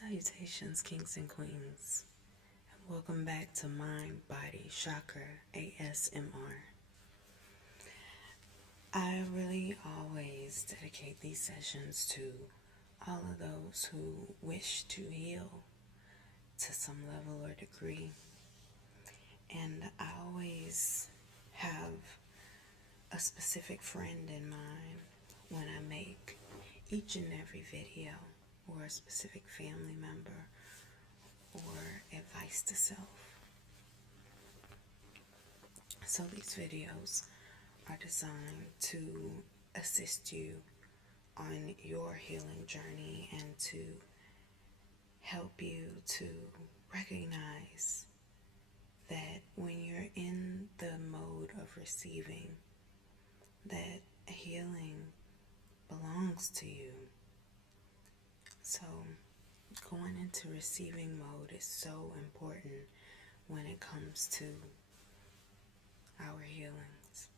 Salutations, kings and queens, and welcome back to Mind, Body, Chakra, ASMR. I really always dedicate these sessions to all of those who wish to heal to some level or degree. And I always have a specific friend in mind when I make each and every video, or a specific family member, or advice to self. So these videos are designed to assist you on your healing journey and to help you to recognize that when you're in the mode of receiving, that healing belongs to you. So going into receiving mode is so important when it comes to our healings.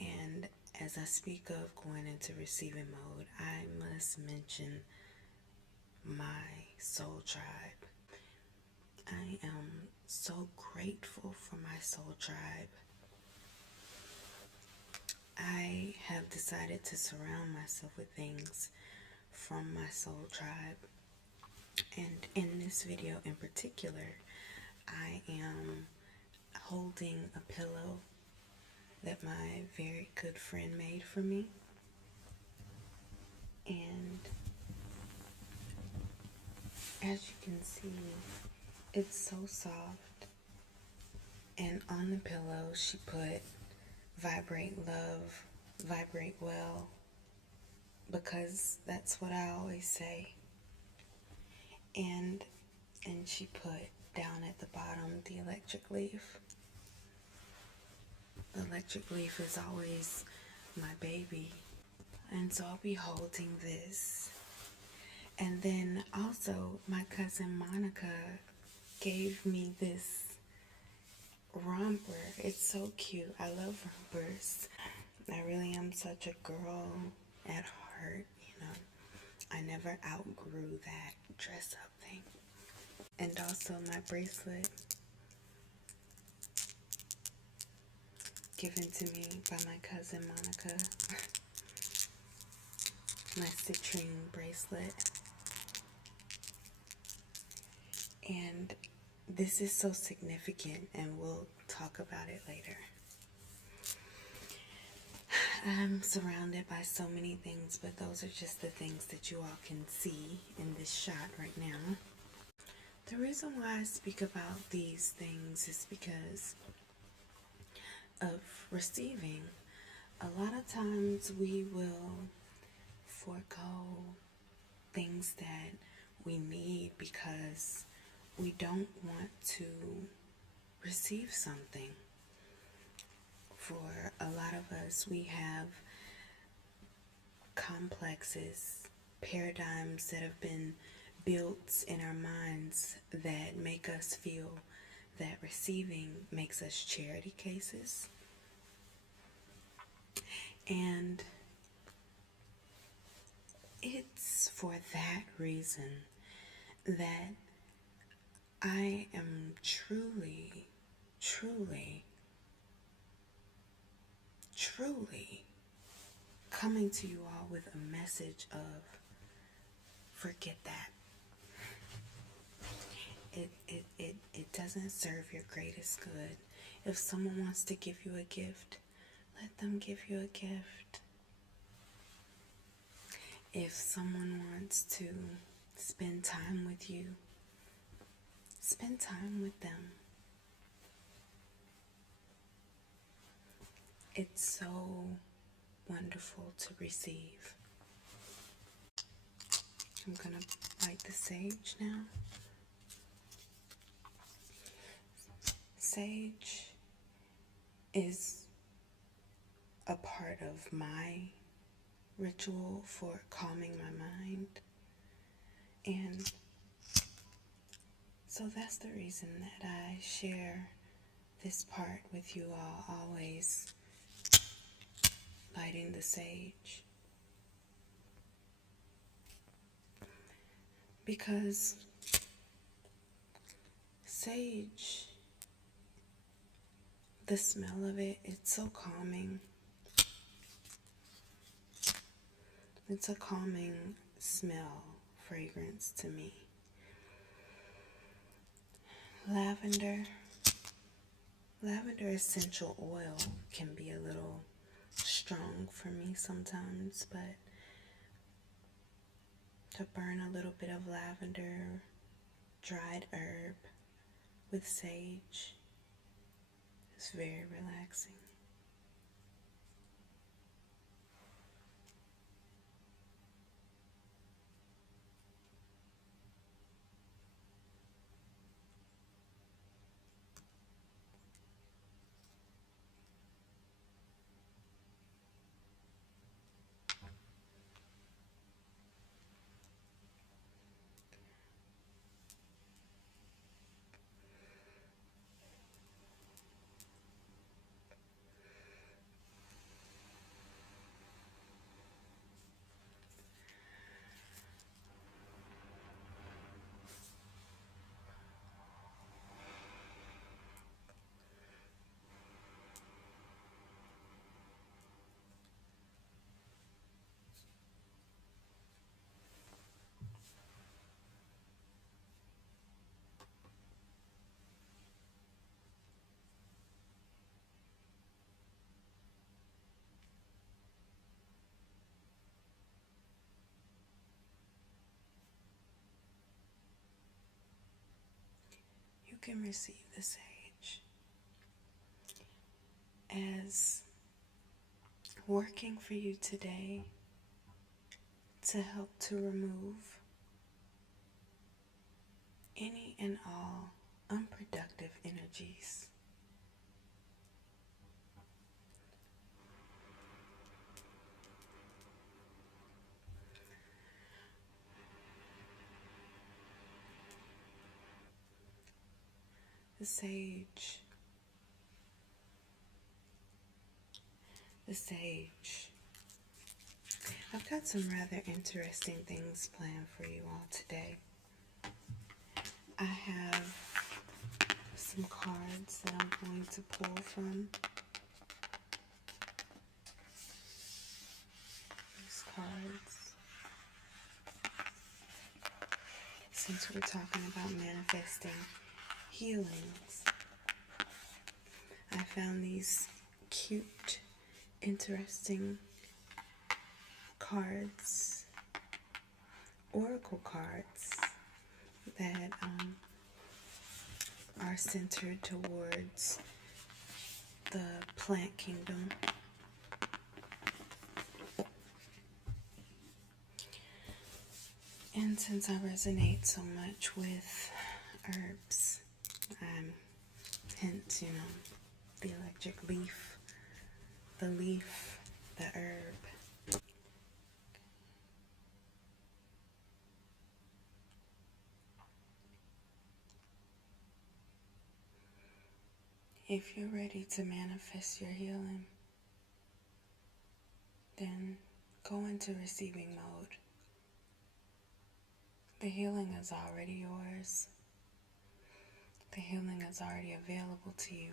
And as I speak of going into receiving mode, I must mention my soul tribe. I am so grateful for my soul tribe. I have decided to surround myself with things from my soul tribe. And in this video in particular, I am holding a pillow that my very good friend made for me. And as you can see, it's so soft. And on the pillow, she put vibrate love, vibrate well, because that's what I always say. And she put down at the bottom the electric leaf. The electric leaf is always my baby. And so I'll be holding this. And then also my cousin Monica gave me this romper. It's so cute. I love rompers. I really am such a girl at heart, I never outgrew that dress up thing. And also my bracelet, given to me by my cousin Monica. My citrine bracelet. And this is so significant, and we'll talk about it later. I'm surrounded by so many things, but those are just the things that you all can see in this shot right now. The reason why I speak about these things is because of receiving. A lot of times we will forego things that we need because we don't want to receive something. For a lot of us, we have complexes, paradigms that have been built in our minds that make us feel that receiving makes us charity cases. And it's for that reason that I am truly coming to you all with a message of forget that. It doesn't serve your greatest good. If someone wants to give you a gift, let them give you a gift. If someone wants to spend time with you, spend time with them. It's so wonderful to receive. I'm gonna light the sage now. Sage is a part of my ritual for calming my mind. And so that's the reason that I share this part with you all, always lighting the sage. because sage, the smell of it, it's so calming. It's a calming smell, fragrance to me. Lavender essential oil can be a little strong for me sometimes, but to burn a little bit of lavender, dried herb with sage is very relaxing. You can receive the sage as working for you today to help to remove any and all unproductive energies. The sage. I've got some rather interesting things planned for you all today. I have some cards that I'm going to pull from. These cards. Since we're talking about manifesting healings, I found these cute, interesting cards, oracle cards that are centered towards the plant kingdom. And since I resonate so much with herbs, hence, the electric leaf, the leaf, the herb. If you're ready to manifest your healing, then go into receiving mode. The healing is already yours. The healing is already available to you.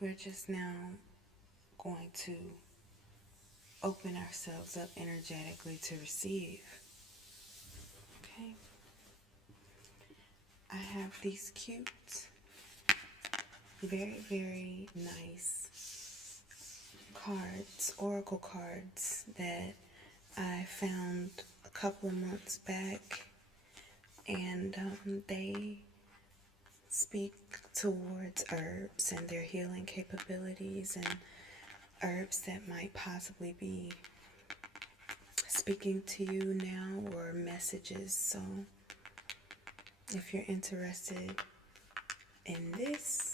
We're just now going to open ourselves up energetically to receive. Okay? I have these cute, very, very nice cards, oracle cards that I found a couple of months back, and they speak towards herbs and their healing capabilities, and herbs that might possibly be speaking to you now, or messages. So if you're interested in this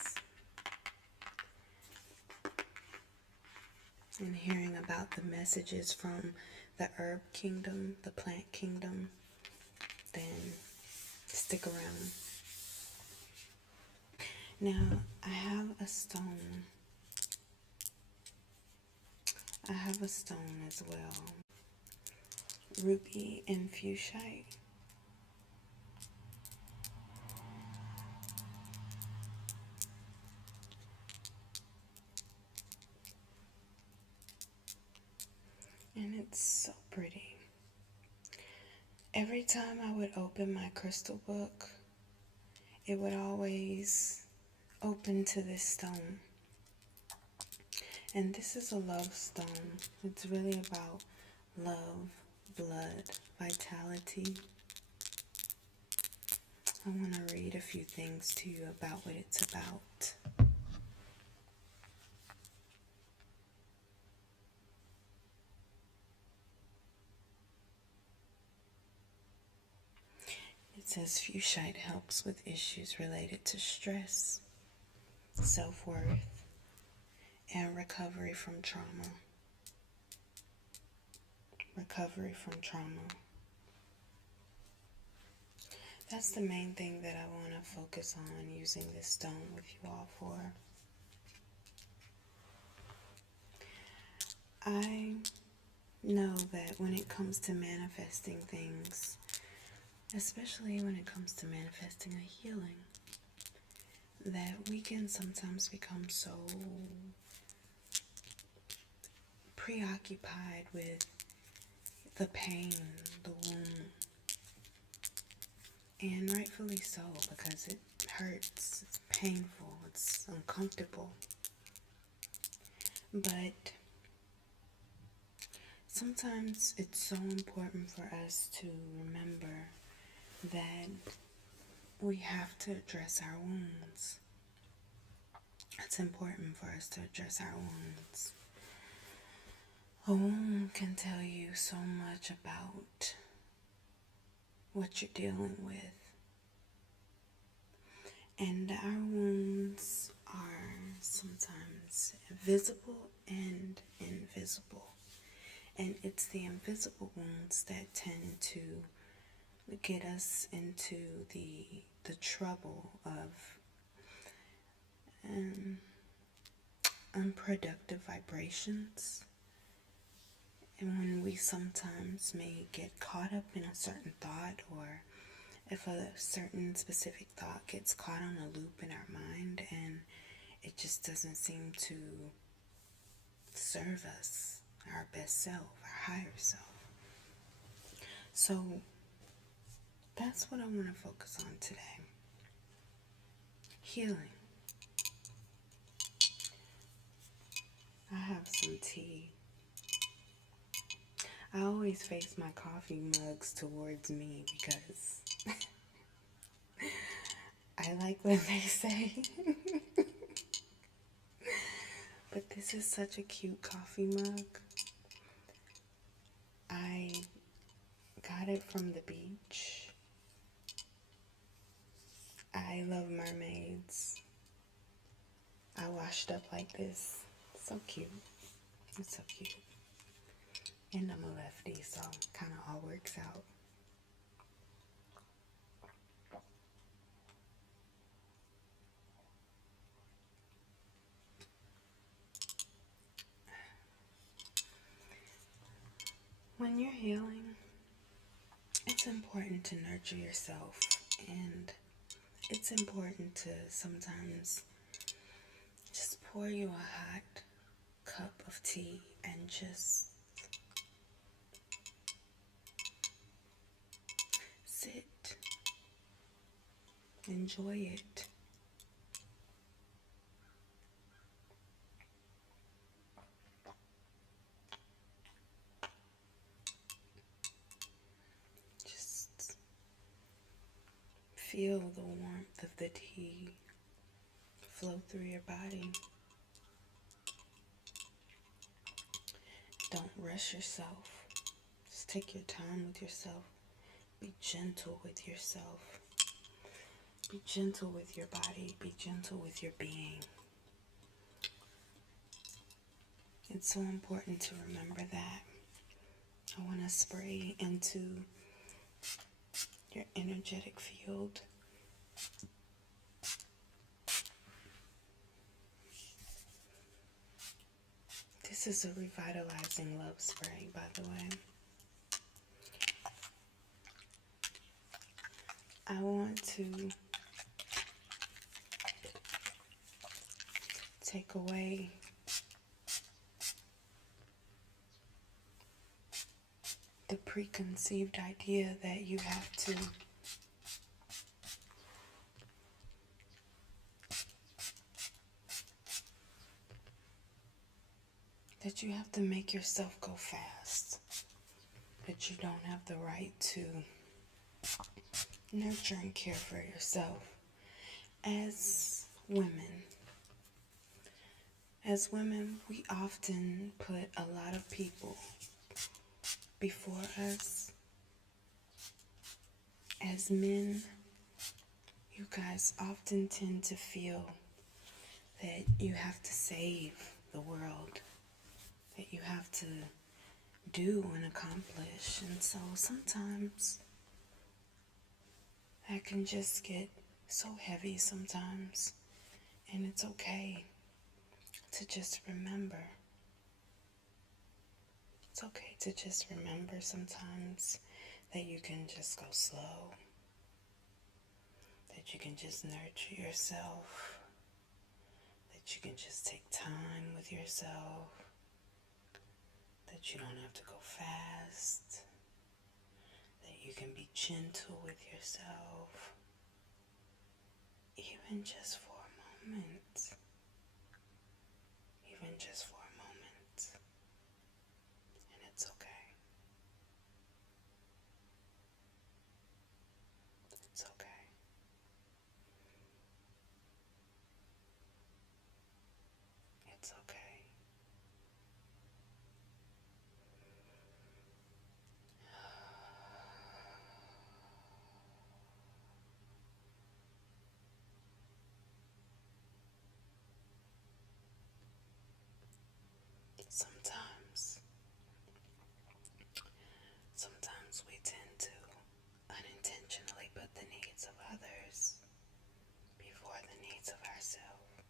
and hearing about the messages from the herb kingdom, the plant kingdom, then stick around. Now, I have a stone. I have a stone as well, ruby and fuchsite. And it's so pretty. Every time I would open my crystal book, it would always open to this stone. And this is a love stone. It's really about love, blood, vitality. I want to read a few things to you about what it's about. It says fuchsite helps with issues related to stress, self-worth, and recovery from trauma. Recovery from trauma. That's the main thing that I want to focus on using this stone with you all for. I know that when it comes to manifesting things, especially when it comes to manifesting a healing, that we can sometimes become so preoccupied with the pain, the wound, and rightfully so, because it hurts, it's painful, it's uncomfortable. But sometimes it's so important for us to remember that we have to address our wounds. It's important for us to address our wounds. A wound can tell you so much about what you're dealing with. And our wounds are sometimes visible and invisible. And it's the invisible wounds that tend to get us into the trouble of unproductive vibrations. And when we sometimes may get caught up in a certain thought, or if a certain specific thought gets caught on a loop in our mind and it just doesn't seem to serve us, our best self, our higher self. So that's what I want to focus on today. Healing. I have some tea. I always face my coffee mugs towards me because I like what they say. But this is such a cute coffee mug. I got it from the beach. I love mermaids. I washed up like this. So cute. It's so cute. And I'm a lefty, so kind of all works out. When you're healing, it's important to nurture yourself, and it's important to sometimes just pour you a hot cup of tea and just sit, enjoy it. Just feel the warmth of the tea flow through your body. Don't rush yourself. Just take your time with yourself. Be gentle with yourself. Be gentle with your body. Be gentle with your being. It's so important to remember that. I want to spray into your energetic field. This is a revitalizing love spray, by the way. I want to take away the preconceived idea that you have to make yourself go fast, that you don't have the right to nurture and care for yourself. As women, we often put a lot of people before us. As men, you guys often tend to feel that you have to save the world, that you have to do and accomplish. And so sometimes that can just get so heavy sometimes. And it's okay to just remember. It's okay to just remember sometimes that you can just go slow, that you can just nurture yourself, that you can just take time with yourself, that you don't have to go fast, that you can be gentle with yourself, even just for a moment, even just for a moment, and it's okay. It's okay. It's okay. Sometimes we tend to unintentionally put the needs of others before the needs of ourselves.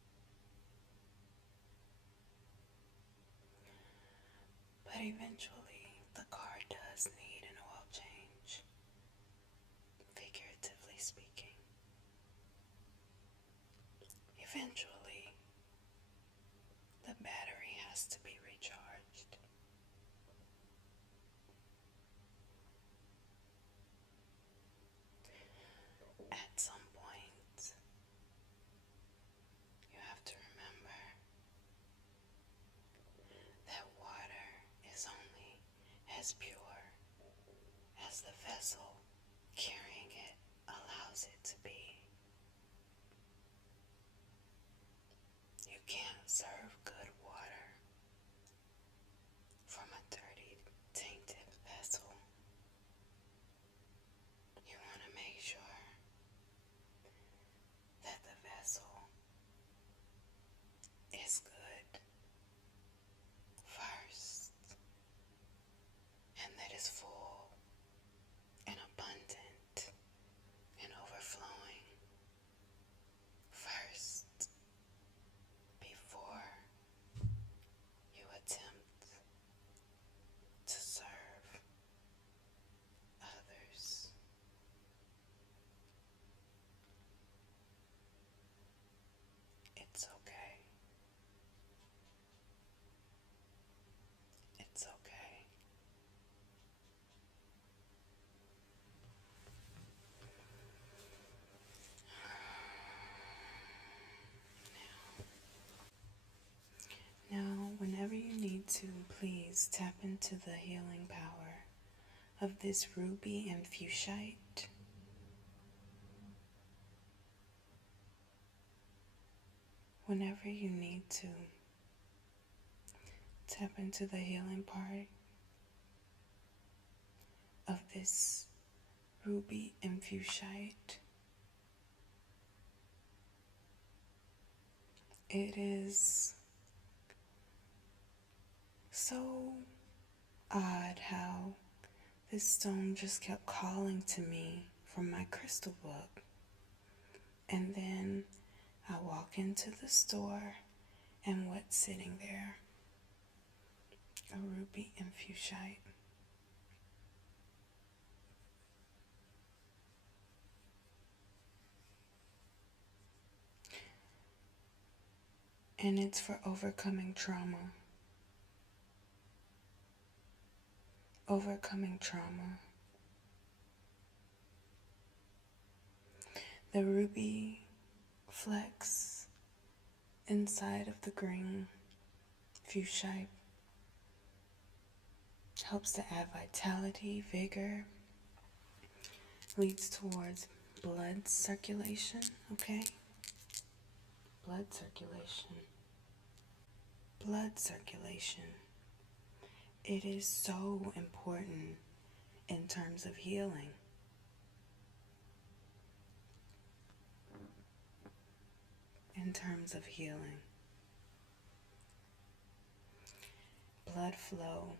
But eventually, the car does need an oil change, figuratively speaking. Eventually, the battery has to be recharged. At some point, you have to remember that water is only as pure as the vessel carrying it allows it to be. You can't serve good water from a dirty, tainted vessel. You want to make sure that the vessel is good first, and that it's full and abundant and overflowing first, before you attempt to serve others. It's okay. It's okay. Now, whenever you need to, please tap into the healing power of this ruby and fuchsite. Whenever you need to, tap into the healing part of this ruby and fuchsite. It is so odd how this stone just kept calling to me from my crystal book. And then I walk into the store, and what's sitting there? A ruby and fuchsite. And it's for overcoming trauma. Overcoming trauma. The ruby flecks inside of the green fuchsia helps to add vitality, vigor, leads towards blood circulation, okay? Blood circulation. Blood circulation. It is so important in terms of healing. In terms of healing. Blood flow.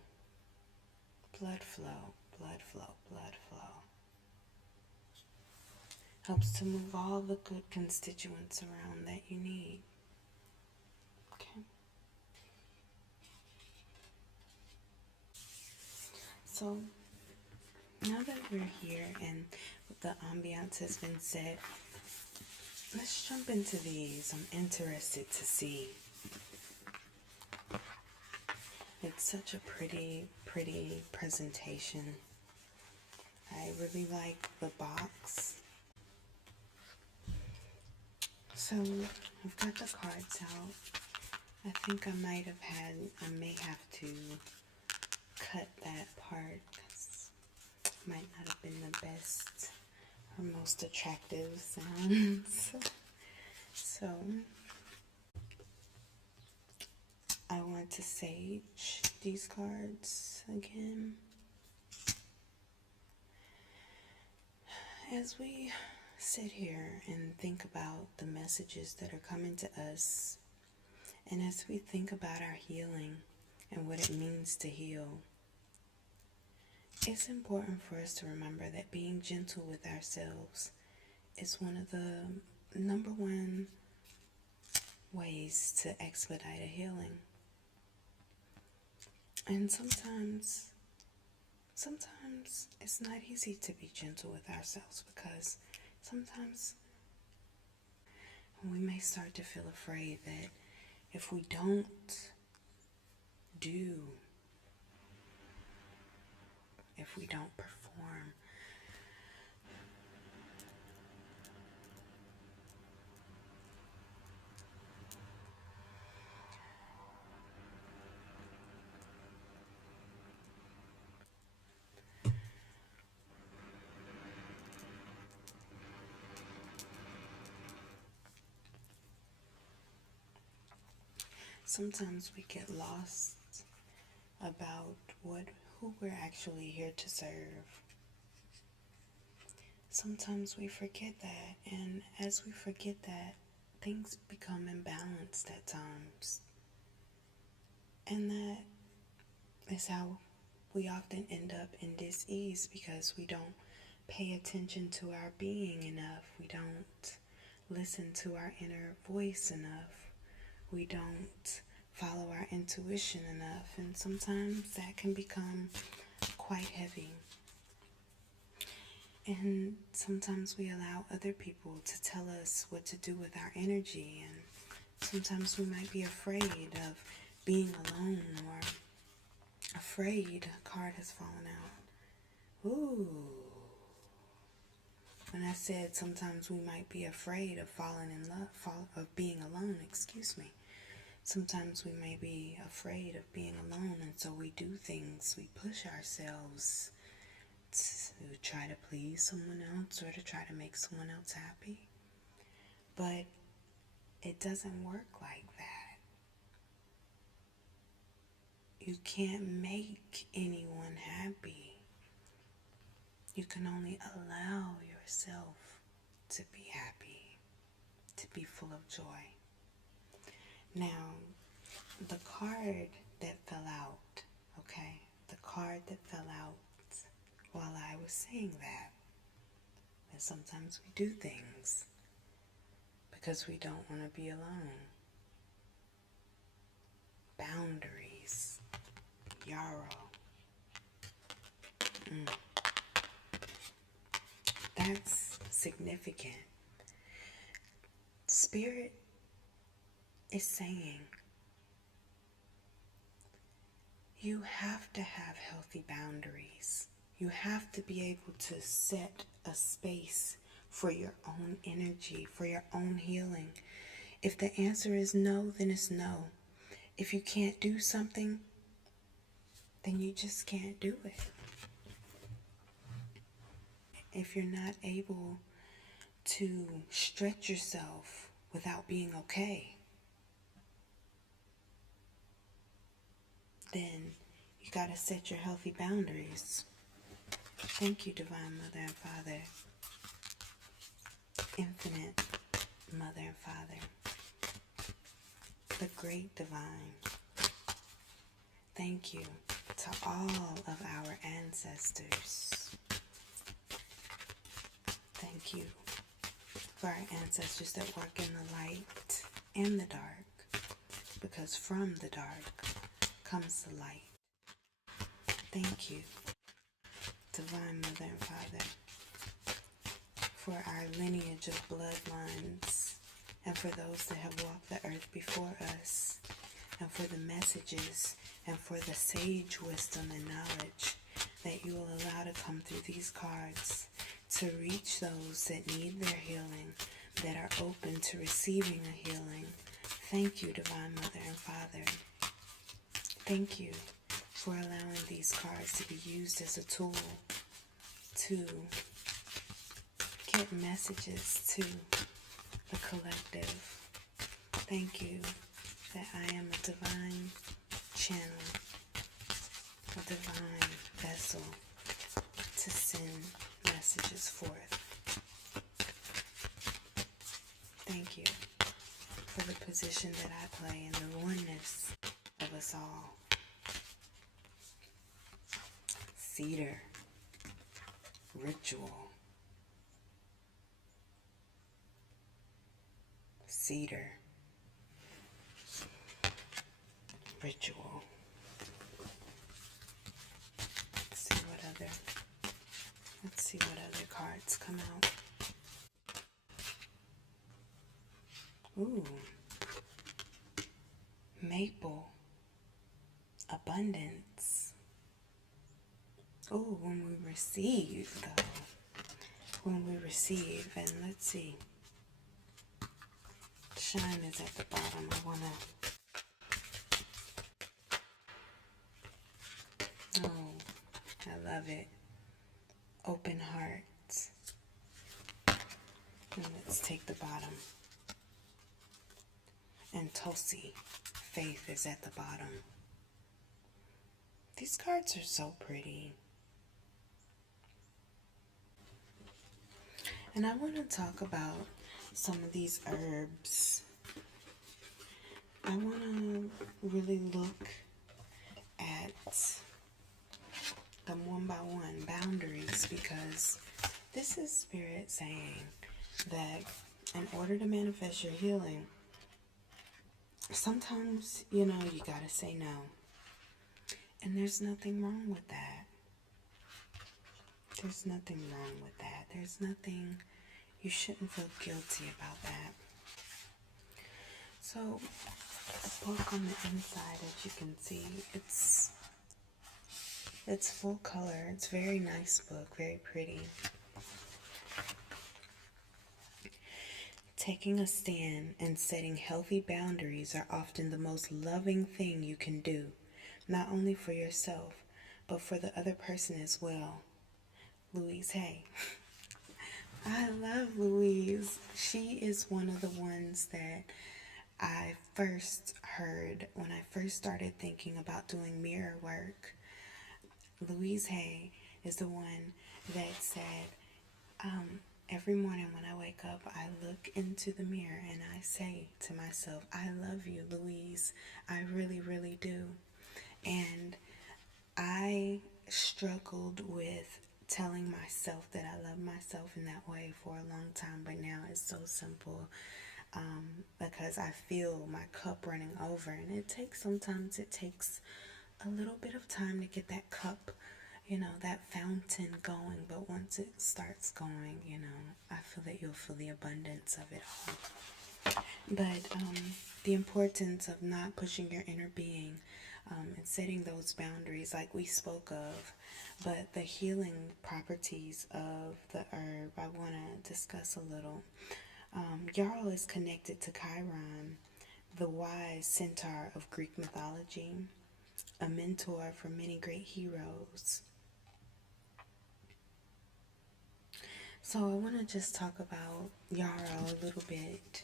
Blood flow. Blood flow. Blood flow. Helps to move all the good constituents around that you need. Okay. So, now that we're here and the ambiance has been set, let's jump into these. I'm interested to see. It's such a pretty presentation. I really like the box. So, I've got the cards out. I think I may have to cut that part because it might not have been the best or most attractive sounds. So, I want to sage these cards again. As we sit here and think about the messages that are coming to us, and as we think about our healing and what it means to heal, it's important for us to remember that being gentle with ourselves is one of the number one ways to expedite a healing. And sometimes it's not easy to be gentle with ourselves because sometimes we may start to feel afraid that if we don't perform, sometimes we get lost about who we're actually here to serve. Sometimes we forget that, and as we forget that, things become imbalanced at times. And that is how we often end up in dis-ease because we don't pay attention to our being enough. We don't listen to our inner voice enough. We don't follow our intuition enough, and sometimes that can become quite heavy. And sometimes we allow other people to tell us what to do with our energy, and sometimes we might be afraid of being alone or afraid. A card has fallen out. Ooh. When I said sometimes we might be afraid of falling in love, of being alone, excuse me. Sometimes we may be afraid of being alone, and so we do things, we push ourselves to try to please someone else or to try to make someone else happy. But it doesn't work like that. You can't make anyone happy. You can only allow yourself to be happy, to be full of joy. Now, the card that fell out, okay, the card that fell out while I was saying that sometimes we do things because we don't want to be alone. Boundaries. Yarrow. That's significant. Spirit is saying you have to have healthy boundaries. You have to be able to set a space for your own energy, for your own healing. If the answer is no, then it's no. If you can't do something, then you just can't do it. If you're not able to stretch yourself without being okay, then you got to set your healthy boundaries. Thank you, Divine Mother and Father, Infinite Mother and Father, the Great Divine. Thank you to all of our ancestors. Thank you for our ancestors that work in the light and the dark, because from the dark comes the light. Thank you, Divine Mother and Father, for our lineage of bloodlines, and for those that have walked the earth before us, and for the messages, and for the sage wisdom and knowledge that you will allow to come through these cards to reach those that need their healing, that are open to receiving a healing. Thank you, Divine Mother and Father. Thank you for allowing these cards to be used as a tool to get messages to the collective. Thank you that I am a divine channel, a divine vessel to send messages forth. Thank you for the position that I play in the oneness of us all. Cedar, ritual. Cedar, ritual. Let's see what other cards come out. Ooh. Maple. Abundance. Ooh, when we receive, though. When we receive, and let's see. Shine is at the bottom. Oh, I love it. Open hearts. And let's take the bottom. And Tosi, faith, is at the bottom. These cards are so pretty. And I want to talk about some of these herbs. I want to really look at them one by one, boundaries, because this is Spirit saying that in order to manifest your healing, sometimes, you gotta say no. And there's nothing wrong with that. There's nothing wrong with that. There's nothing, you shouldn't feel guilty about that. So, the book on the inside, as you can see, it's full color. It's a very nice book, very pretty. Taking a stand and setting healthy boundaries are often the most loving thing you can do, not only for yourself, but for the other person as well. Louise Hay. I love Louise. She is one of the ones that I first heard when I first started thinking about doing mirror work. Louise Hay is the one that said, every morning when I wake up, I look into the mirror and I say to myself, I love you, Louise. I really, really do. And I struggled with telling myself that I love myself in that way for a long time, but now it's so simple, because I feel my cup running over, and sometimes it takes a little bit of time to get that cup, that fountain going, but once it starts going, I feel that you'll feel the abundance of it all. But the importance of not pushing your inner being and setting those boundaries, like we spoke of, but the healing properties of the herb, I want to discuss a little. Yarrow is connected to Chiron, the wise centaur of Greek mythology, a mentor for many great heroes. So I want to just talk about yarrow a little bit.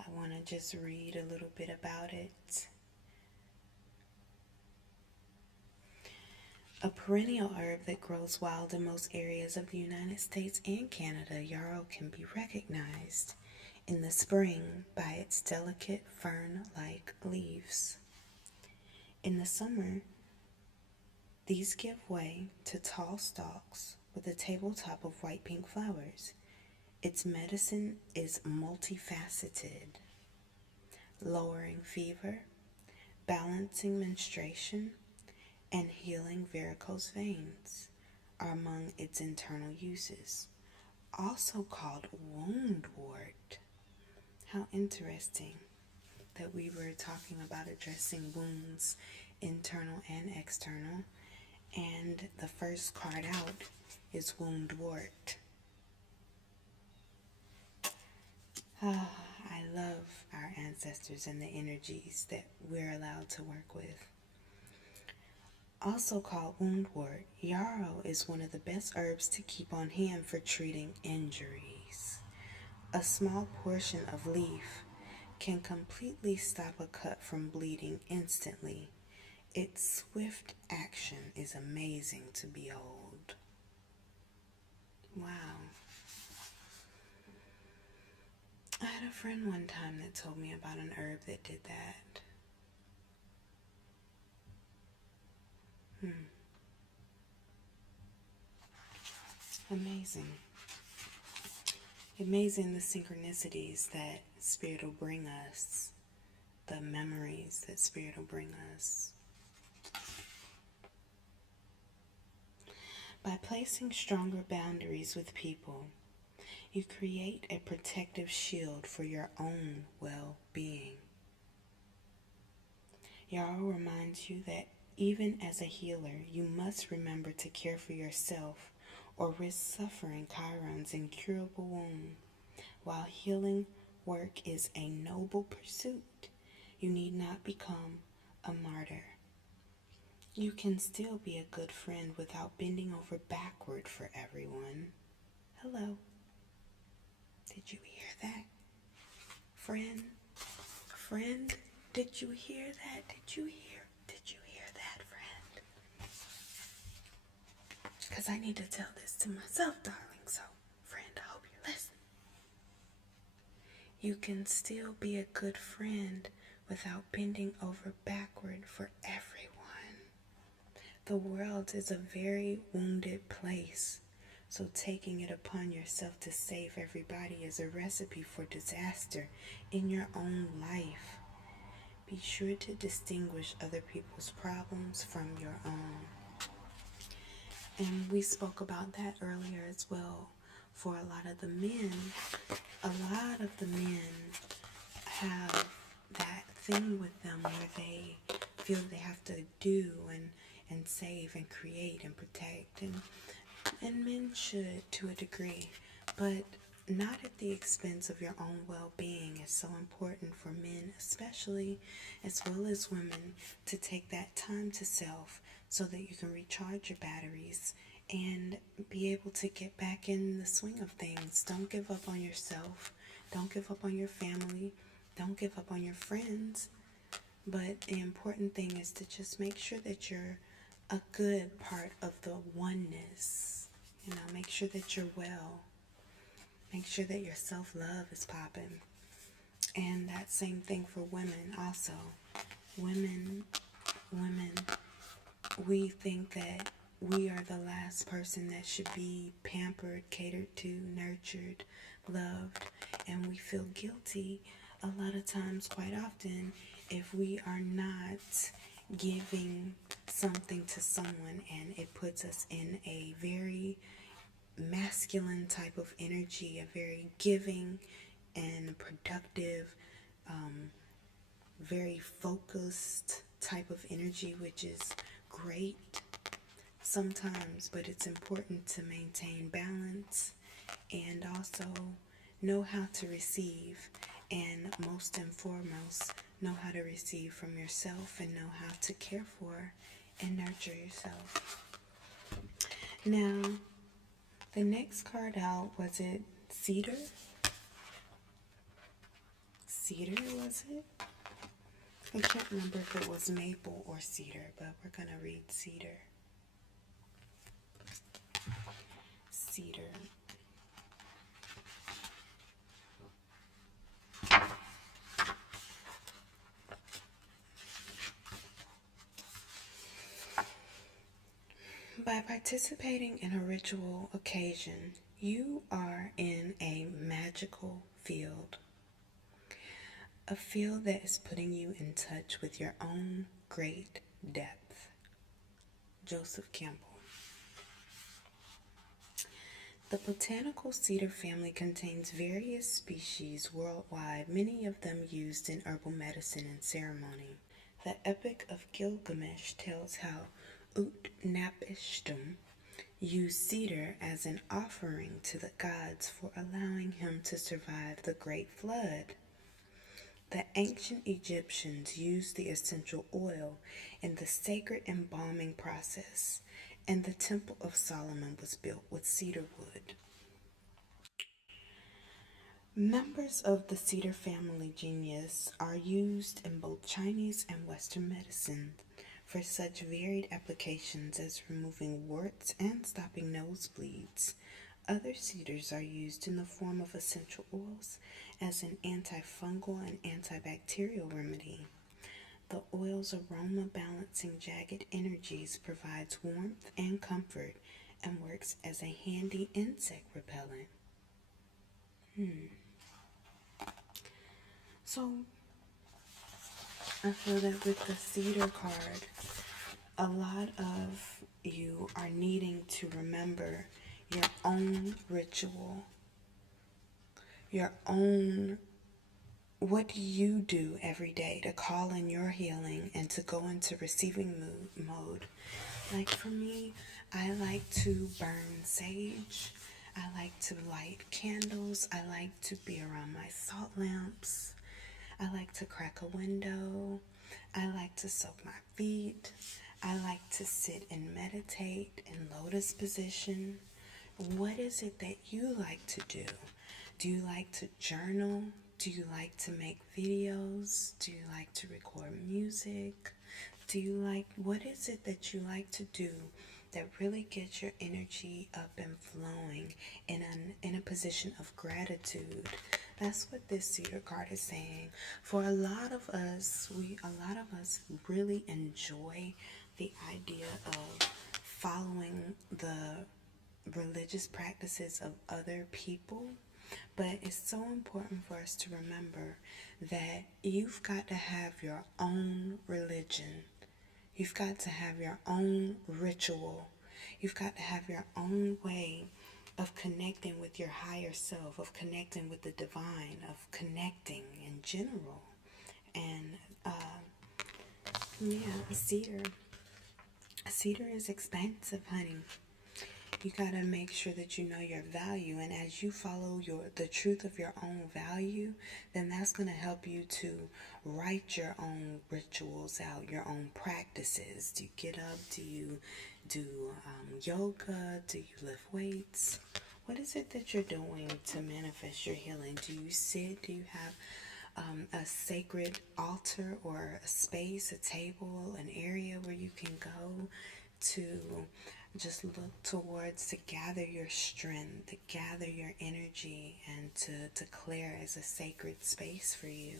I want to just read a little bit about it. A perennial herb that grows wild in most areas of the United States and Canada, yarrow can be recognized in the spring by its delicate fern-like leaves. In the summer, these give way to tall stalks with a tabletop of white-pink flowers. Its medicine is multifaceted, lowering fever, balancing menstruation, and healing varicose veins are among its internal uses, also called woundwort. How interesting that we were talking about addressing wounds, internal and external, and the first card out is woundwort. I love our ancestors and the energies that we're allowed to work with. Also called woundwort, yarrow is one of the best herbs to keep on hand for treating injuries. A small portion of leaf can completely stop a cut from bleeding instantly. Its swift action is amazing to behold. Wow. I had a friend one time that told me about an herb that did that. Amazing. Amazing the synchronicities that Spirit will bring us, the memories that Spirit will bring us. By placing stronger boundaries with people, you create a protective shield for your own well-being. Yarrow reminds you that even as a healer, you must remember to care for yourself or risk suffering Chiron's incurable wound. While healing work is a noble pursuit, you need not become a martyr. You can still be a good friend without bending over backward for everyone. Hello. Did you hear that? Friend, did you hear that? Did you hear that, friend? Because I need to tell this to myself, darling. So, friend, I hope you're listening. You can still be a good friend without bending over backward for everyone. The world is a very wounded place, so taking it upon yourself to save everybody is a recipe for disaster in your own life. Be sure to distinguish other people's problems from your own. And we spoke about that earlier as well. For a lot of the men have that thing with them where they feel they have to do and save and create and protect, and men should to a degree, but not at the expense of your own well-being. It's so important for men especially, as well as women, to take that time to self so that you can recharge your batteries and be able to get back in the swing of things. Don't give up on yourself. Don't give up on your family. Don't give up on your friends. But the important thing is to just make sure that you're a good part of the oneness. Make sure that you're well. Make sure that your self-love is popping. And that same thing for women also. Women, we think that we are the last person that should be pampered, catered to, nurtured, loved, and we feel guilty a lot of times, quite often, if we are not giving something to someone, and it puts us in a very masculine type of energy, a very giving and productive, very focused type of energy, which is great sometimes, but it's important to maintain balance and also know how to receive, and most and foremost, know how to receive from yourself and know how to care for and nurture yourself. Now, the next card out, was it Cedar? Cedar, was it? I can't remember if it was Maple or Cedar, but we're going to read Cedar. Cedar. By participating in a ritual occasion, you are in a magical field. A field that is putting you in touch with your own great depth. Joseph Campbell. The botanical cedar family contains various species worldwide, many of them used in herbal medicine and ceremony. The Epic of Gilgamesh tells how Utnapishtim used cedar as an offering to the gods for allowing him to survive the Great Flood. The ancient Egyptians used the essential oil in the sacred embalming process, and the Temple of Solomon was built with cedar wood. Members of the cedar family genus are used in both Chinese and Western medicine for such varied applications as removing warts and stopping nosebleeds. Other cedars are used in the form of essential oils as an antifungal and antibacterial remedy. The oil's aroma-balancing jagged energies provides warmth and comfort and works as a handy insect repellent. So, I feel that with the cedar card, a lot of you are needing to remember your own ritual, your own, what do you do every day to call in your healing and to go into receiving mode. Like for me, I like to burn sage. I like to light candles. I like to be around my salt lamps. I like to crack a window. I like to soak my feet. I like to sit and meditate in lotus position. What is it that you like to do? Do you like to journal? Do you like to make videos? Do you like to record music? What is it that you like to do that really gets your energy up and flowing in a position of gratitude? That's what this cedar card is saying. For a lot of us really enjoy the idea of following the religious practices of other people, but it's so important for us to remember that you've got to have your own religion. You've got to have your own ritual. You've got to have your own way of connecting with your higher self, of connecting with the divine, of connecting in general. And cedar is expensive, honey. You gotta make sure that you know your value, and as you follow the truth of your own value, then that's gonna help you to write your own rituals out, your own practices. Do you get up? Do you do yoga? Do you lift weights? What is it that you're doing to manifest your healing? Do you sit? Do you have a sacred altar or a space, a table, an area where you can go to just look towards, to gather your strength, to gather your energy, and to declare as a sacred space for you?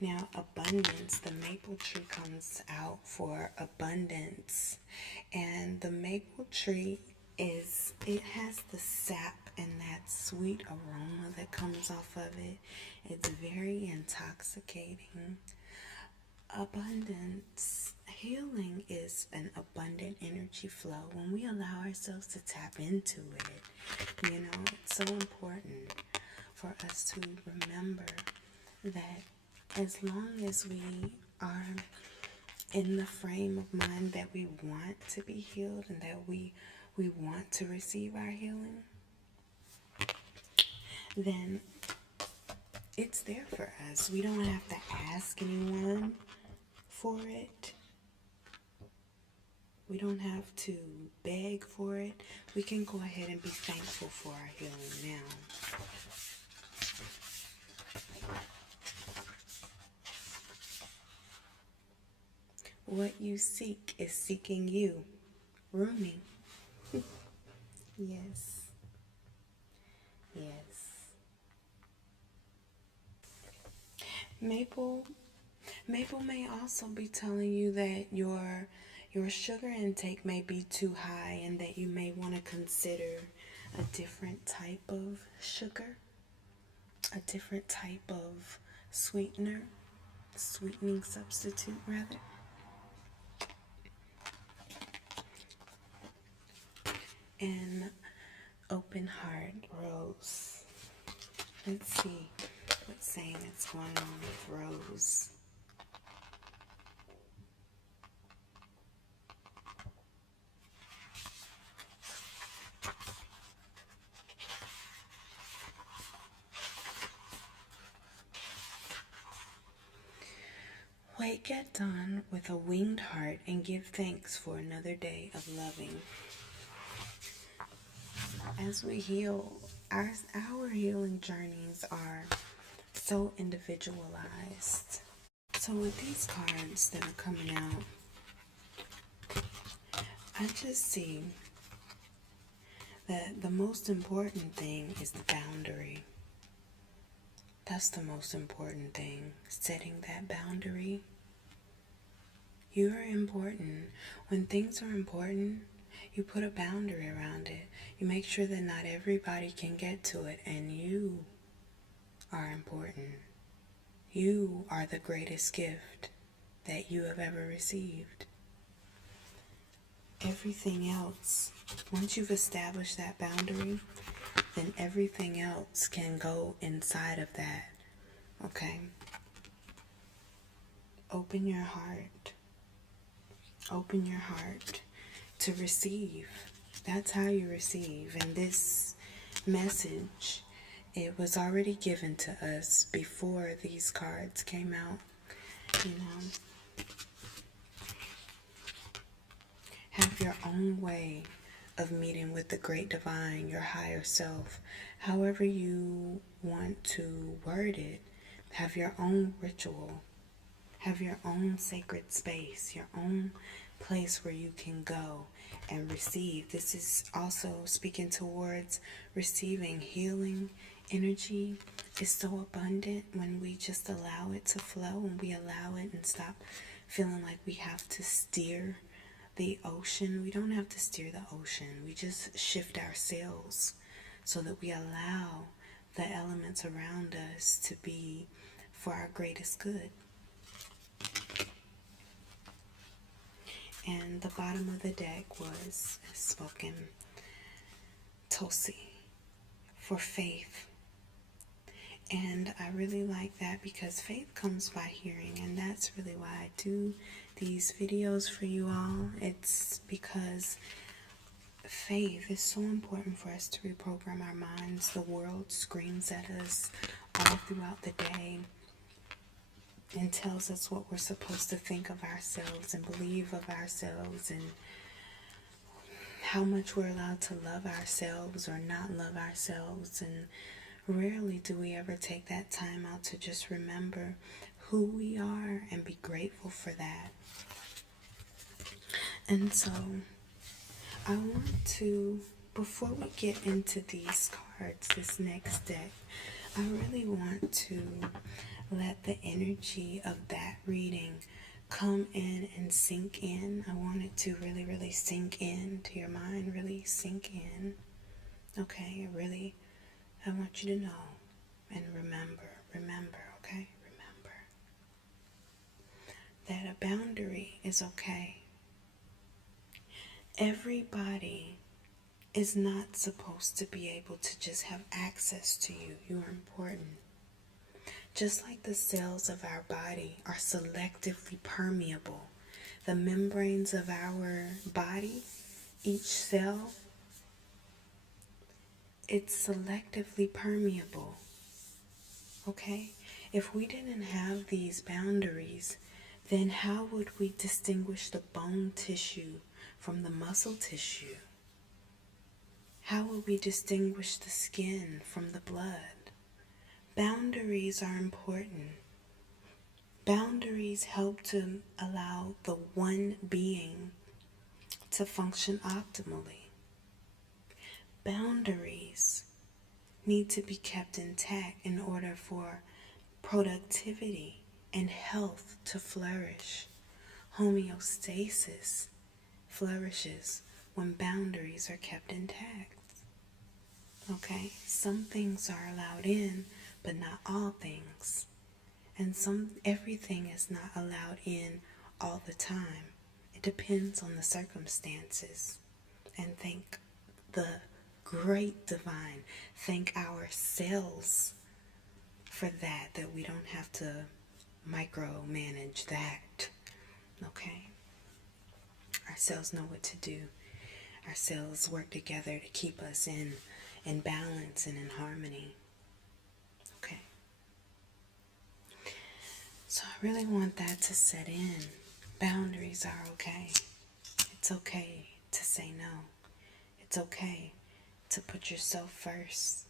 Now, abundance, the maple tree comes out for abundance, and the maple tree it has the sap and that sweet aroma that comes off of it. It's very intoxicating. Abundance, healing is an abundant energy flow when we allow ourselves to tap into it. It's so important. for us to remember that as long as we are in the frame of mind that we want to be healed and that we want to receive our healing, then it's there for us. We don't have to ask anyone for it. We don't have to beg for it. We can go ahead and be thankful for our healing now. What you seek is seeking you. Rumi. Yes. Yes. Maple may also be telling you that your sugar intake may be too high and that you may want to consider a different type of sugar, a different type of sweetening substitute rather. And open heart rose. Let's see what's saying that's going on with Rose. Wake at dawn with a winged heart and give thanks for another day of loving. As we heal, our healing journeys are so individualized. So with these cards that are coming out, I just see that the most important thing is the boundary. That's the most important thing, setting that boundary. You are important. When things are important, you put a boundary around it. You make sure that not everybody can get to it, and you are important. You are the greatest gift that you have ever received. Everything else, once you've established that boundary, then everything else can go inside of that. Okay? Open your heart. Open your heart to receive. That's how you receive. And this message, it was already given to us before these cards came out. Have your own way of meeting with the great divine, your higher self. However you want to word it, have your own ritual. Have your own sacred space, your own place where you can go and receive. This is also speaking towards receiving. Healing energy is so abundant when we just allow it to flow, when we allow it and stop feeling like we have to steer the ocean. We don't have to steer the ocean. We just shift our sails so that we allow the elements around us to be for our greatest good. And the bottom of the deck was spoken Tosi for faith. And I really like that because faith comes by hearing, and that's really why I do these videos for you all. It's because faith is so important for us to reprogram our minds. The world screams at us all throughout the day and tells us what we're supposed to think of ourselves and believe of ourselves, and how much we're allowed to love ourselves or not love ourselves. And rarely do we ever take that time out to just remember who we are and be grateful for that. And so I want to, before we get into these cards, this next deck, I really want to let the energy of that reading come in and sink in. I want it to really, really sink in to your mind, really sink in. Okay, I want you to know and remember, okay? Remember that a boundary is okay. Everybody is not supposed to be able to just have access to you. You are important. Just like the cells of our body are selectively permeable, the membranes of our body, each cell, it's selectively permeable. Okay? If we didn't have these boundaries, then how would we distinguish the bone tissue from the muscle tissue? How would we distinguish the skin from the blood? Boundaries are important. Boundaries help to allow the one being to function optimally. Boundaries need to be kept intact in order for productivity and health to flourish. Homeostasis flourishes when boundaries are kept intact. Okay, some things are allowed in, but not all things. And everything is not allowed in all the time. It depends on the circumstances. And thank the great divine, thank our cells for that we don't have to micromanage that. Okay? Our cells know what to do. Our cells work together to keep us in balance and in harmony. Okay? So I really want that to set in. Boundaries are okay. It's okay to say no. It's okay to put yourself first.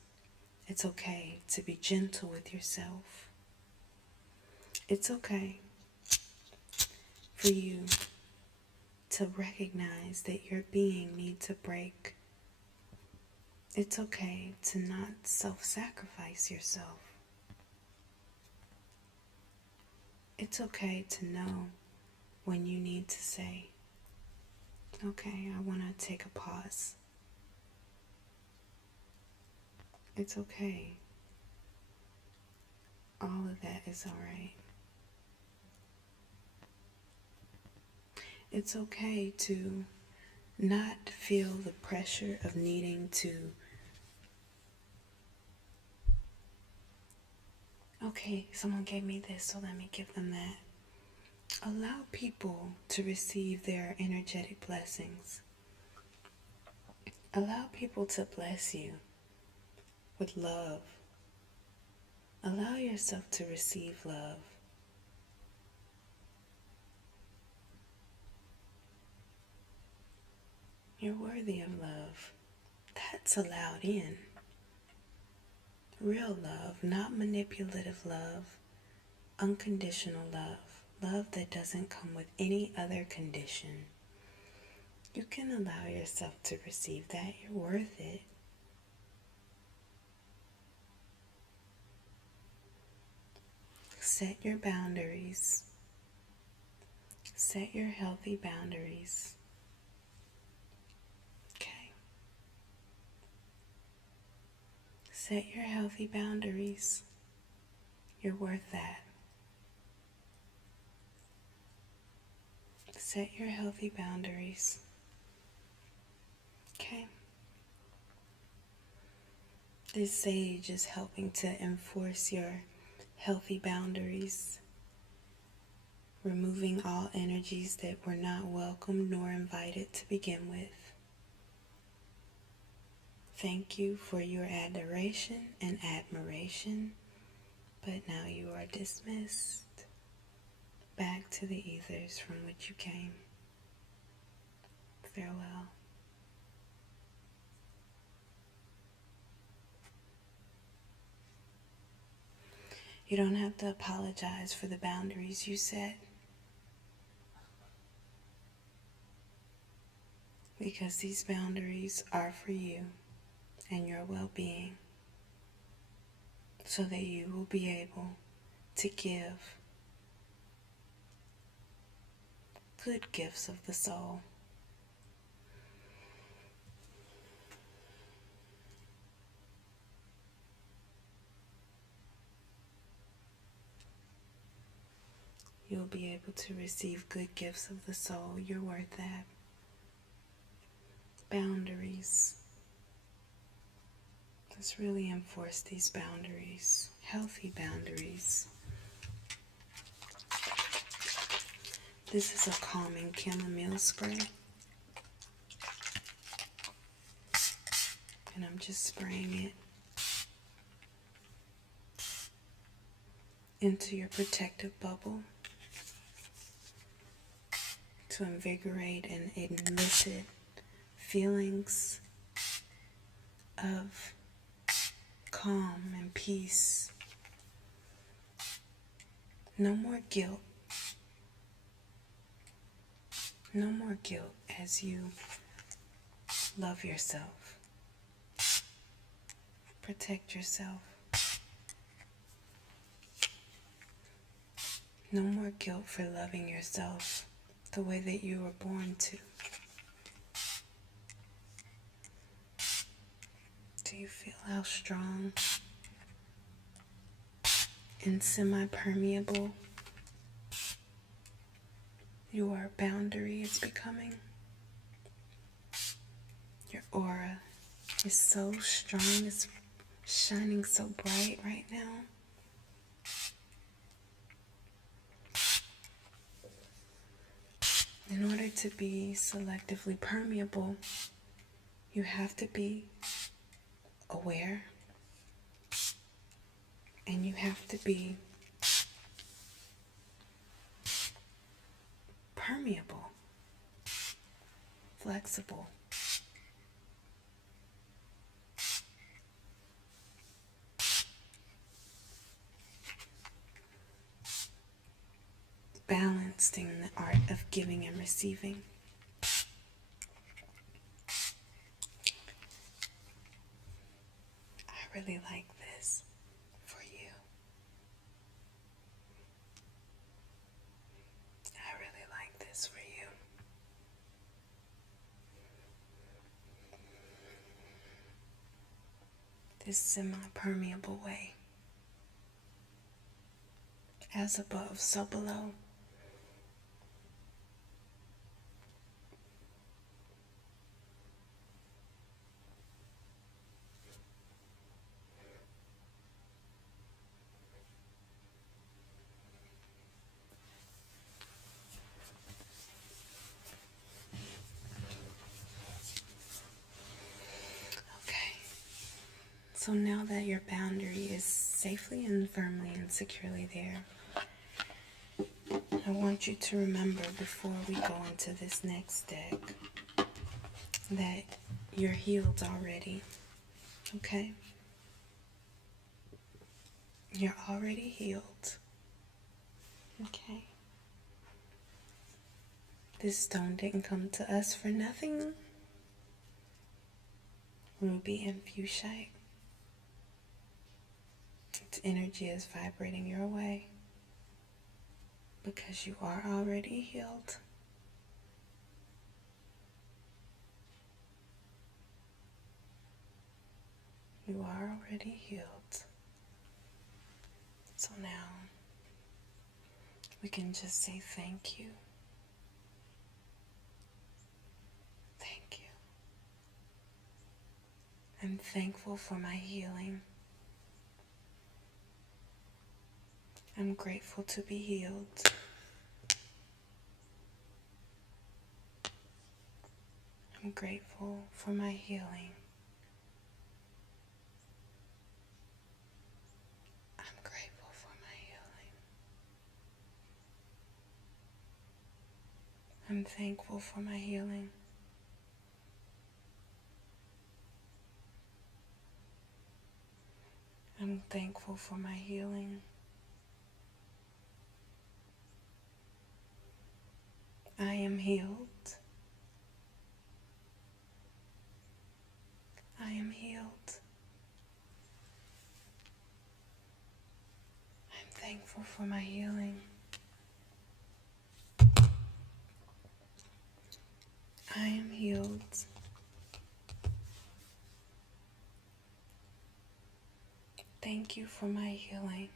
It's okay to be gentle with yourself. It's okay for you to recognize that your being needs a break. It's okay to not self-sacrifice yourself. It's okay to know when you need to say, okay, I want to take a pause. It's okay. All of that is all right. It's okay to not feel the pressure of needing to, okay, someone gave me this, so let me give them that. Allow people to receive their energetic blessings. Allow people to bless you with love. Allow yourself to receive love. You're worthy of love. That's allowed in. Real love, not manipulative love, unconditional love, love that doesn't come with any other condition. You can allow yourself to receive that. You're worth it. Set your boundaries. Set your healthy boundaries. Okay. Set your healthy boundaries. You're worth that. Set your healthy boundaries. Okay. This sage is helping to enforce your healthy boundaries, removing all energies that were not welcome nor invited to begin with. Thank you for your adoration and admiration, but now you are dismissed back to the ethers from which you came. Farewell. You don't have to apologize for the boundaries you set, because these boundaries are for you and your well-being, so that you will be able to give good gifts of the soul. You'll be able to receive good gifts of the soul. You're worth that. Boundaries. Let's really enforce these boundaries, healthy boundaries. This is a calming chamomile spray. And I'm just spraying it into your protective bubble to invigorate and elicit feelings of calm and peace. No more guilt. No more guilt as you love yourself. Protect yourself. No more guilt for loving yourself the way that you were born to. Do you feel how strong and semi-permeable your boundary is becoming? Your aura is so strong, it's shining so bright right now. In order to be selectively permeable, you have to be aware and you have to be permeable, flexible. Balanced in the art of giving and receiving. I really like this for you. I really like this for you. This semi-permeable way. As above, so below. So now that your boundary is safely and firmly and securely there, I want you to remember before we go into this next deck that you're healed already, okay? You're already healed, okay? This stone didn't come to us for nothing. Ruby and fuchsite. Its energy is vibrating your way because you are already healed. You are already healed. So now we can just say thank you. Thank you. I'm thankful for my healing. I'm grateful to be healed. I'm grateful for my healing. I'm grateful for my healing. I'm thankful for my healing. I'm thankful for my healing. I am healed. I am healed. I'm thankful for my healing. I am healed. Thank you for my healing.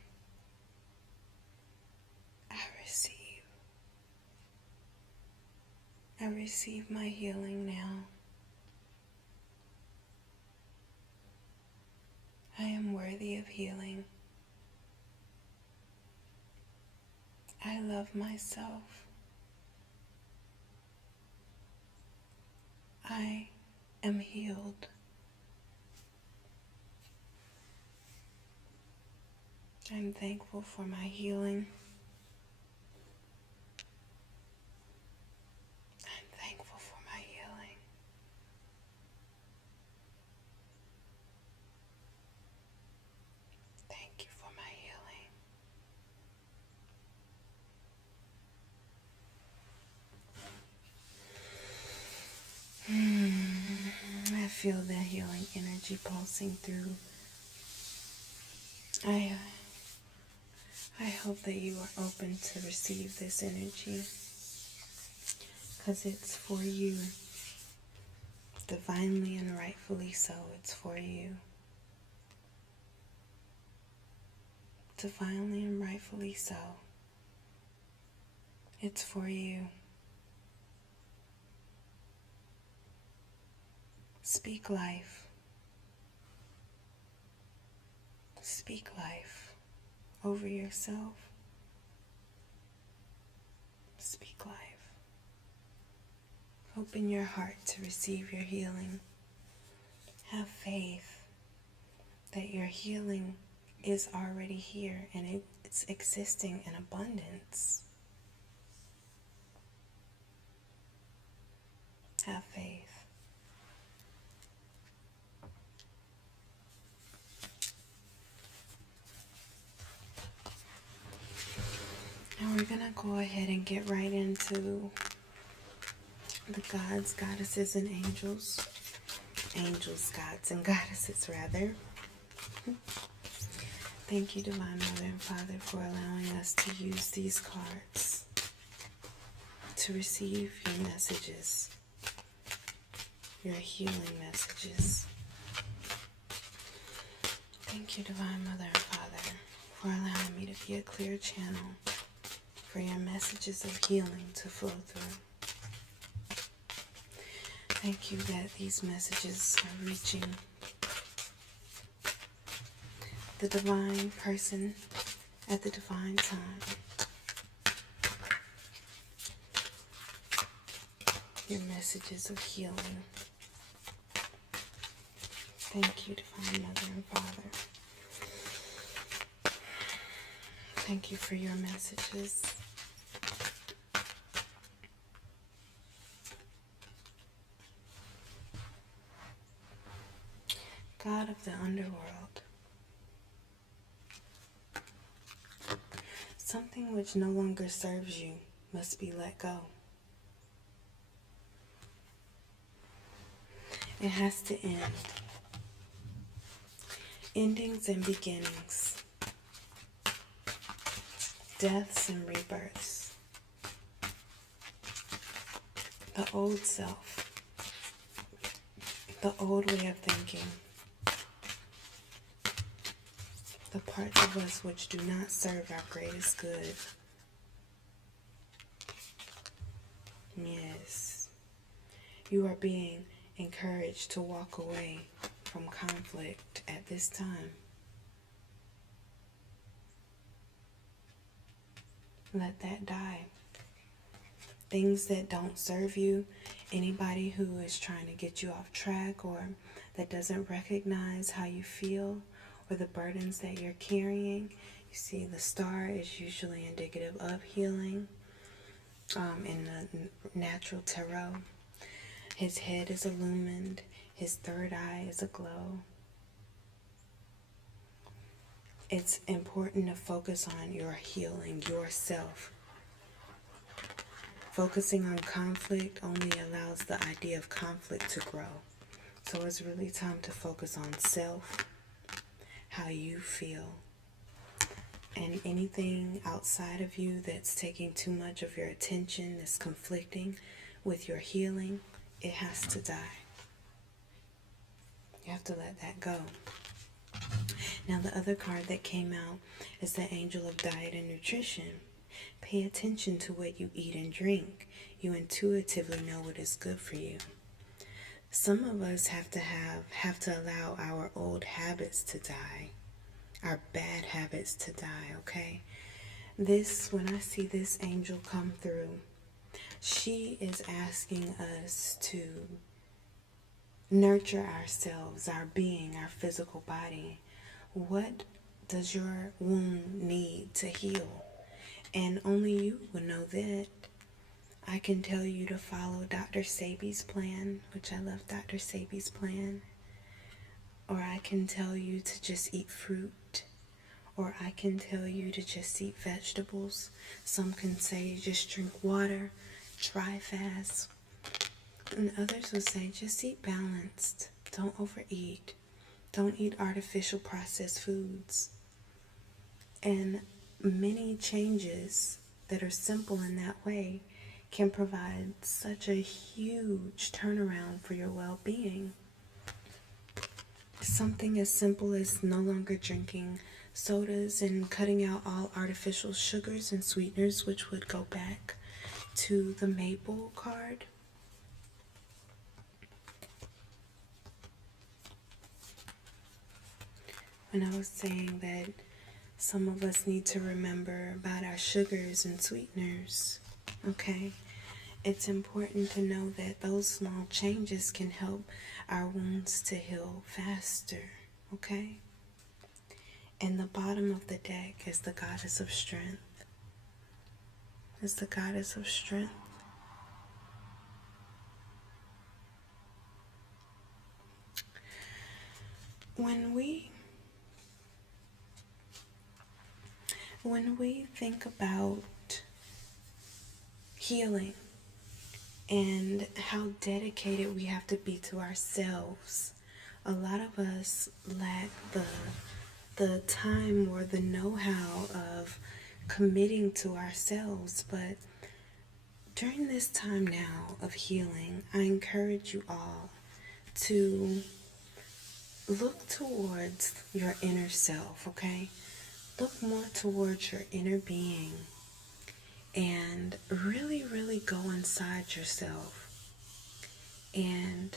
I receive my healing now. worthy of healing. I love myself. I am healed. I'm thankful for my healing. I'm thankful for my healing. Thank you for my healing. I feel the healing energy pulsing through. I hope that you are open to receive this energy, because it's for you. Divinely and rightfully so, it's for you. Divinely and rightfully so, it's for you. Speak life. Speak life over yourself. Speak life. Open your heart to receive your healing. Have faith that your healing is already here and it's existing in abundance. Have faith. Now we're going to go ahead and get right into the gods, goddesses, and angels. Angels, gods, and goddesses, rather. Thank you, Divine Mother and Father, for allowing us to use these cards to receive your messages, your healing messages. Thank you, Divine Mother and Father, for allowing me to be a clear channel for your messages of healing to flow through. Thank you that these messages are reaching the divine person at the divine time. Your messages of healing. Thank you, Divine Mother and Father. Thank you for your messages. God of the underworld, something which no longer serves you must be let go. It has to end. Endings and beginnings. Deaths and rebirths. The old self. The old way of thinking. The parts of us which do not serve our greatest good. Yes. You are being encouraged to walk away from conflict at this time. Let that die. Things that don't serve you, anybody who is trying to get you off track or that doesn't recognize how you feel or the burdens that you're carrying. You see, the star is usually indicative of healing in the natural tarot. His head is illumined. His third eye is aglow. It's important to focus on your healing, yourself. Focusing on conflict only allows the idea of conflict to grow. So it's really time to focus on self, how you feel, and anything outside of you that's taking too much of your attention, that's conflicting with your healing, it has to die. You have to let that go. Now the other card that came out is the Angel of Diet and Nutrition. Pay attention to what you eat and drink. You intuitively know what is good for you. Some of us have to allow our old habits to die. our bad habits to die, okay? This, when I see this angel come through, she is asking us to nurture ourselves, our being, our physical body. What does your wound need to heal? And only you will know that. I can tell you to follow Dr. Sabi's plan, which I love Dr. Sabi's plan. Or I can tell you to just eat fruit. Or I can tell you to just eat vegetables. Some can say just drink water, try fast. And others will say just eat balanced. Don't overeat. Don't eat artificial processed foods. And many changes that are simple in that way can provide such a huge turnaround for your well-being. Something as simple as no longer drinking sodas and cutting out all artificial sugars and sweeteners, which would go back to the maple card. When I was saying that some of us need to remember about our sugars and sweeteners, okay? It's important to know that those small changes can help our wounds to heal faster, okay? And the bottom of the deck is the goddess of strength. Is the goddess of strength. When we think about healing and how dedicated we have to be to ourselves, a lot of us lack the time or the know-how of committing to ourselves. But during this time now of healing, I encourage you all to look towards your inner self, okay? Look more towards your inner being and really, really go inside yourself and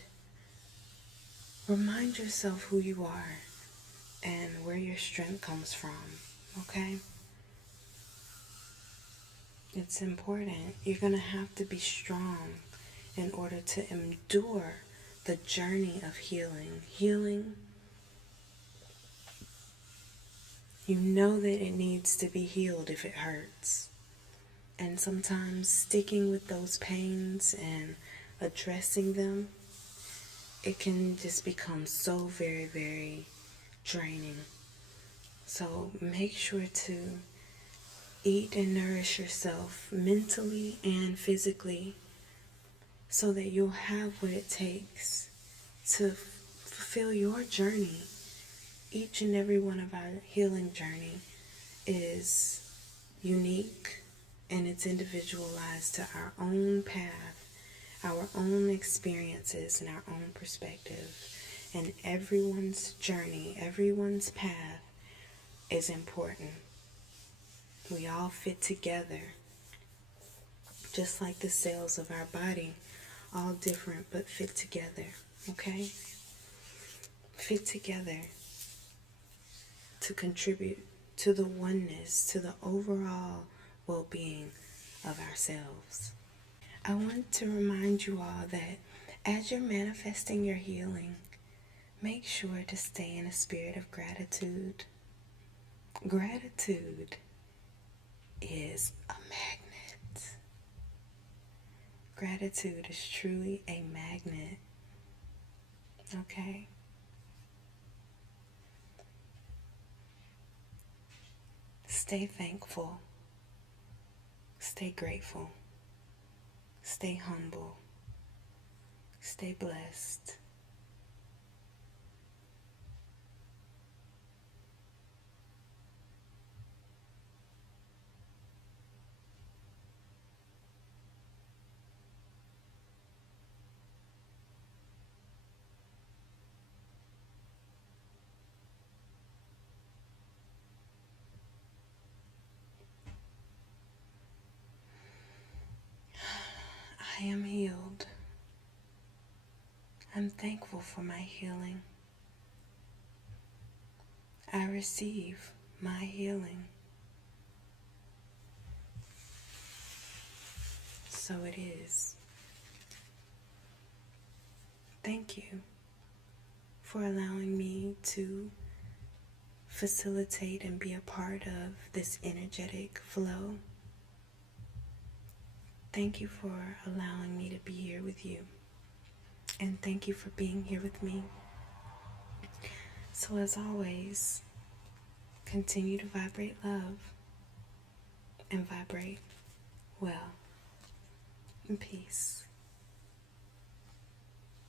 remind yourself who you are and where your strength comes from, okay? It's important. You're going to have to be strong in order to endure the journey of healing. Healing, you know that it needs to be healed if it hurts. And sometimes sticking with those pains and addressing them, it can just become so very, very draining. So make sure to eat and nourish yourself mentally and physically so that you'll have what it takes to fulfill your journey. Each and every one of our healing journey is unique and it's individualized to our own path, our own experiences, and our own perspective. And everyone's journey, everyone's path is important. We all fit together, just like the cells of our body, all different but fit together, okay? Fit together to contribute to the oneness, to the overall well-being of ourselves. I want to remind you all that as you're manifesting your healing, make sure to stay in a spirit of gratitude. Gratitude is a magnet. Gratitude is truly a magnet. Okay? Stay thankful. Stay grateful. Stay humble. Stay blessed. I am healed. I'm thankful for my healing. I receive my healing. So it is. Thank you for allowing me to facilitate and be a part of this energetic flow. Thank you for allowing me to be here with you. And thank you for being here with me. So as always, continue to vibrate love and vibrate well. In peace.